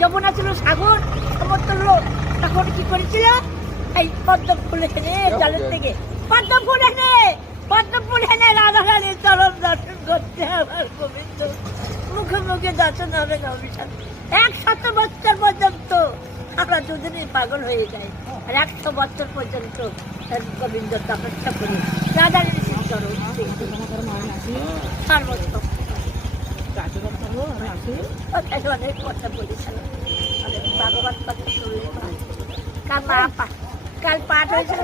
যমুনা ছিল সাগর সমতুল্য, তখন কি করেছিল এই পদ্ম ফুল এনে জলের থেকে পদ্ম ফুল এনে রাধারানীর চরণ দর্শন করতে আমার গোবিন্দ মুখে মুখে দর্শন হবে অভিশাপ। 100 বছর পর্যন্ত আমরা দুদিনই পাগল হয়ে যাই, আর 100 বছর পর্যন্ত গোবিন্দ তপস্যা করি রাধারানীর চরণ সর্বোত্তম। অনেক কথা বলেছিলাম, ভাগবত কথা শুনলে কাল পাঠ হয়েছিল।